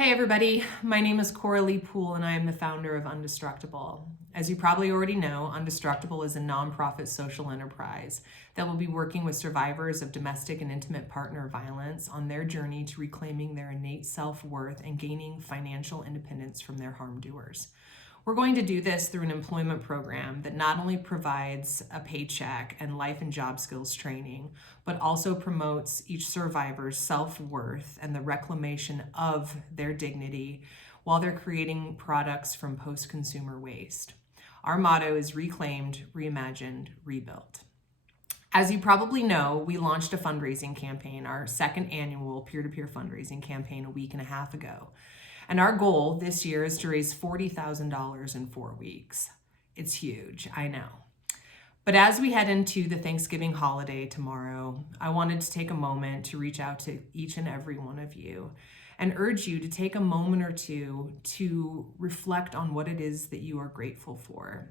Hey everybody, my name is Coralie Poole and I am the founder of Undestructible. As you probably already know, Undestructible is a nonprofit social enterprise that will be working with survivors of domestic and intimate partner violence on their journey to reclaiming their innate self-worth and gaining financial independence from their harm doers. We're going to do this through an employment program that not only provides a paycheck and life and job skills training, but also promotes each survivor's self-worth and the reclamation of their dignity while they're creating products from post-consumer waste. Our motto is reclaimed, reimagined, rebuilt. As you probably know, we launched a fundraising campaign, our second annual peer-to-peer fundraising campaign a week and a half ago. And our goal this year is to raise $40,000 in 4 weeks. It's huge, I know. But as we head into the Thanksgiving holiday tomorrow, I wanted to take a moment to reach out to each and every one of you and urge you to take a moment or two to reflect on what it is that you are grateful for.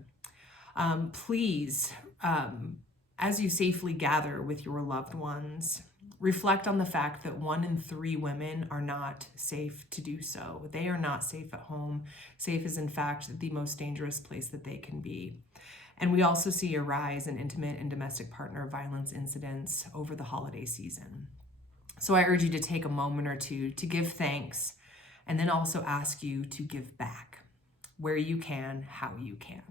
Please, as you safely gather with your loved ones, reflect on the fact that 1 in 3 women are not safe to do so. They are not safe at home. Safe is, in fact, the most dangerous place that they can be. And we also see a rise in intimate and domestic partner violence incidents over the holiday season. So I urge you to take a moment or two to give thanks, and then also ask you to give back where you can, how you can.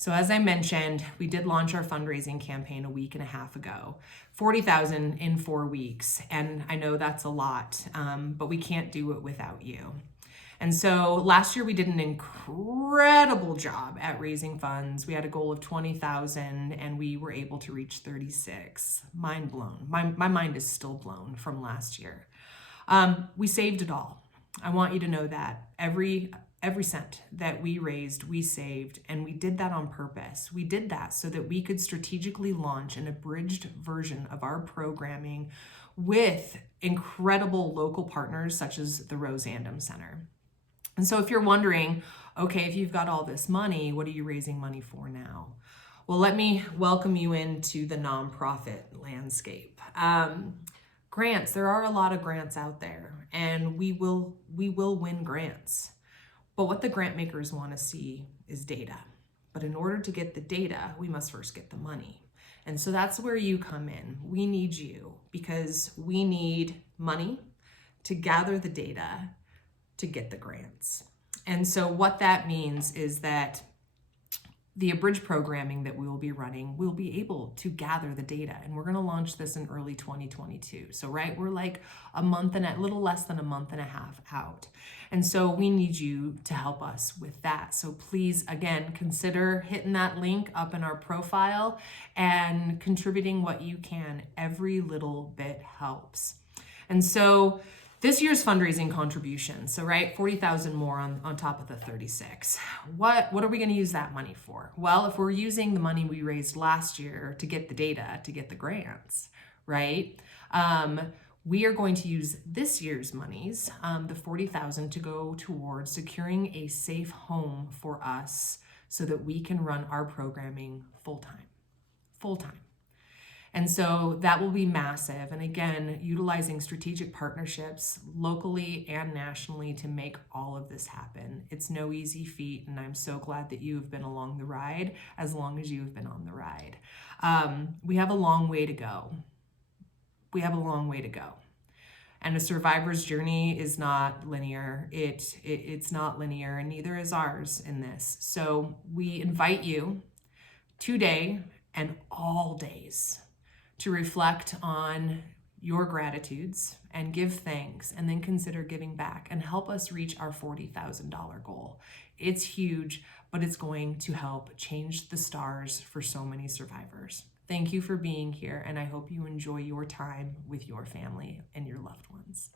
So as I mentioned, we did launch our fundraising campaign a week and a half ago, 40,000 in 4 weeks. And I know that's a lot, but we can't do it without you. And so last year we did an incredible job at raising funds. We had a goal of 20,000 and we were able to reach 36. Mind blown. My mind is still blown from last year. We saved it all. I want you to know that every cent that we raised, we saved, and we did that on purpose. We did that so that we could strategically launch an abridged version of our programming with incredible local partners such as the Rosandom Center. And so if you're wondering, okay, if you've got all this money, what are you raising money for now? Well, let me welcome you into the nonprofit landscape. Grants, there are a lot of grants out there, and we will win grants. But what the grant makers want to see is data. But in order to get the data, we must first get the money. And so that's where you come in. We need you because we need money to gather the data to get the grants. And so what that means is that the abridged programming that we will be running, we'll be able to gather the data, and we're going to launch this in early 2022. So, right, we're like a little less than a month and a half out. And so we need you to help us with that. So please, again, consider hitting that link up in our profile and contributing what you can. Every little bit helps. And so this year's fundraising contribution, so right, 40,000 more on top of the 36. What are we going to use that money for? Well, if we're using the money we raised last year to get the data, to get the grants, right? We are going to use this year's monies, the 40,000, to go towards securing a safe home for us so that we can run our programming full-time. And so that will be massive. And again, utilizing strategic partnerships locally and nationally to make all of this happen. It's no easy feat, and I'm so glad that you have been along the ride as long as you have been on the ride. We have a long way to go. And a survivor's journey is not linear. It's not linear, and neither is ours in this. So we invite you today and all days to reflect on your gratitudes and give thanks, and then consider giving back and help us reach our $40,000 goal. It's huge, but it's going to help change the stars for so many survivors. Thank you for being here, and I hope you enjoy your time with your family and your loved ones.